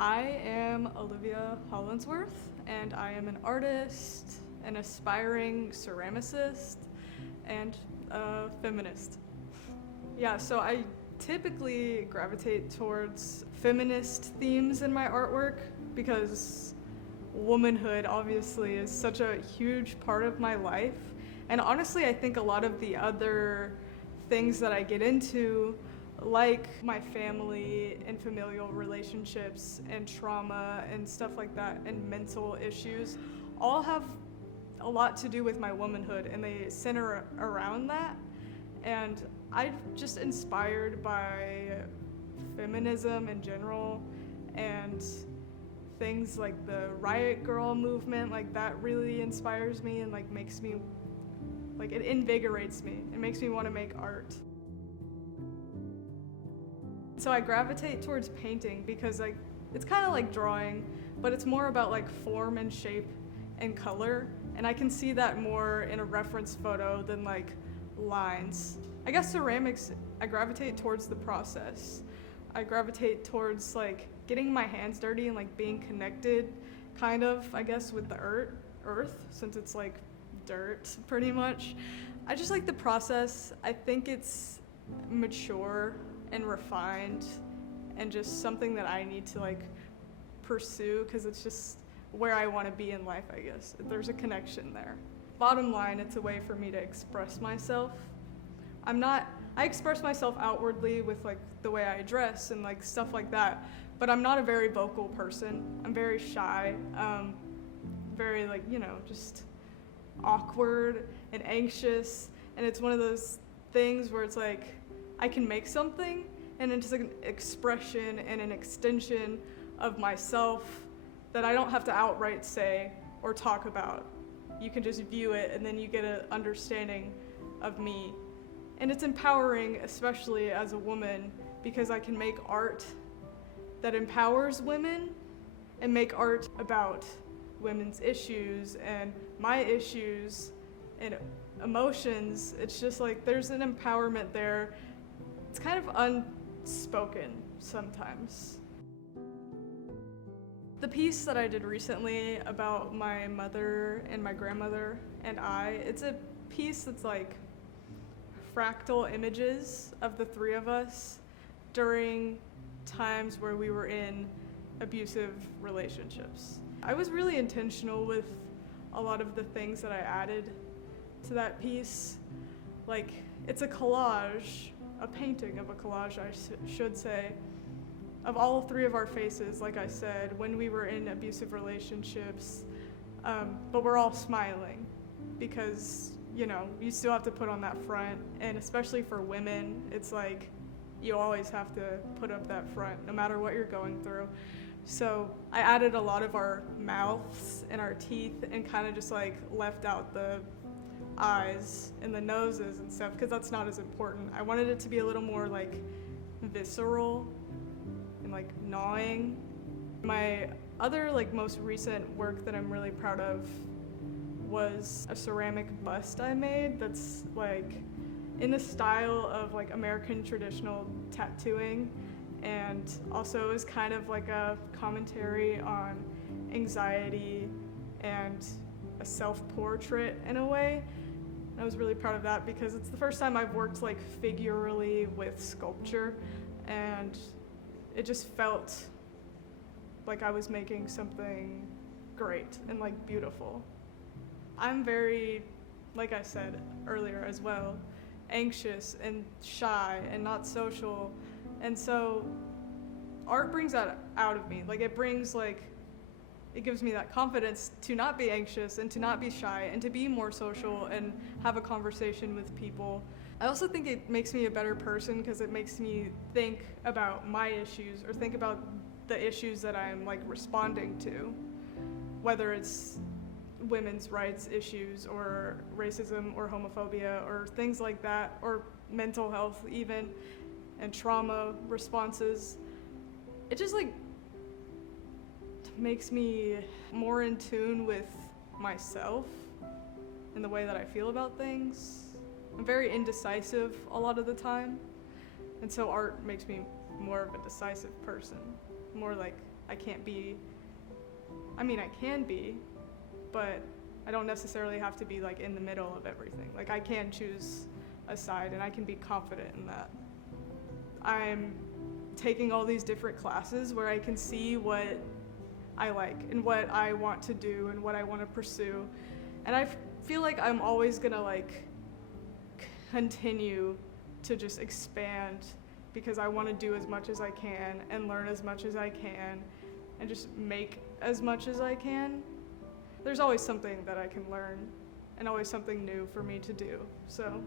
I am Olivia Hollinsworth, and I am an artist, an aspiring ceramicist, and a feminist. Yeah, so I typically gravitate towards feminist themes in my artwork because womanhood obviously is such a huge part of my life. And honestly, I think a lot of the other things that I get into, like my family and familial relationships and trauma and stuff like that, and mental issues, all have a lot to do with my womanhood, and they center around that. And I'm just inspired by feminism in general, and things like the Riot Girl movement, like that really inspires me and like makes me, like it invigorates me. It makes me want to make art. So I gravitate towards painting because like it's kind of like drawing, but it's more about like form and shape and color, and I can see that more in a reference photo than like lines. I guess ceramics, I gravitate towards the process. I gravitate towards like getting my hands dirty and like being connected kind of, I guess, with the earth, since it's like dirt pretty much. I just like the process. I think it's mature and refined and just something that I need to like pursue because it's just where I want to be in life, I guess. There's a connection there. Bottom line, it's a way for me to express myself. I express myself outwardly with like the way I dress and like stuff like that, but I'm not a very vocal person. I'm very shy, very like, just awkward and anxious, and it's one of those things where it's like I can make something and it's like an expression and an extension of myself that I don't have to outright say or talk about. You can just view it and then you get an understanding of me. And it's empowering, especially as a woman, because I can make art that empowers women and make art about women's issues and my issues and emotions. It's just like there's an empowerment there. It's kind of unspoken sometimes. The piece that I did recently about my mother and my grandmother and it's a piece that's like fractal images of the three of us during times where we were in abusive relationships. I was really intentional with a lot of the things that I added to that piece. Like, it's a collage, a painting of a collage, I should say, of all three of our faces, like I said, when we were in abusive relationships, but we're all smiling because, you still have to put on that front, and especially for women, it's like you always have to put up that front no matter what you're going through. So I added a lot of our mouths and our teeth and kind of just like left out the eyes and the noses and stuff because that's not as important. I wanted it to be a little more like visceral and like gnawing. My other like most recent work that I'm really proud of was a ceramic bust I made that's like in the style of like American traditional tattooing, and also is kind of like a commentary on anxiety and a self-portrait in a way. And I was really proud of that because it's the first time I've worked like figurally with sculpture, and it just felt like I was making something great and like beautiful. I'm very, like I said earlier as well, anxious and shy and not social, and so art brings that out of me. Like it gives me that confidence to not be anxious and to not be shy and to be more social and have a conversation with people. I also think it makes me a better person because it makes me think about my issues or think about the issues that I'm like responding to, whether it's women's rights issues or racism or homophobia or things like that, or mental health even, and trauma responses. It just like makes me more in tune with myself and the way that I feel about things. I'm very indecisive a lot of the time, and so art makes me more of a decisive person, more like I can't be, I mean, I can be, but I don't necessarily have to be like in the middle of everything. Like I can choose a side and I can be confident in that. I'm taking all these different classes where I can see what I like and what I want to do and what I want to pursue. And I feel like I'm always gonna like continue to just expand because I want to do as much as I can and learn as much as I can and just make as much as I can. There's always something that I can learn and always something new for me to do. So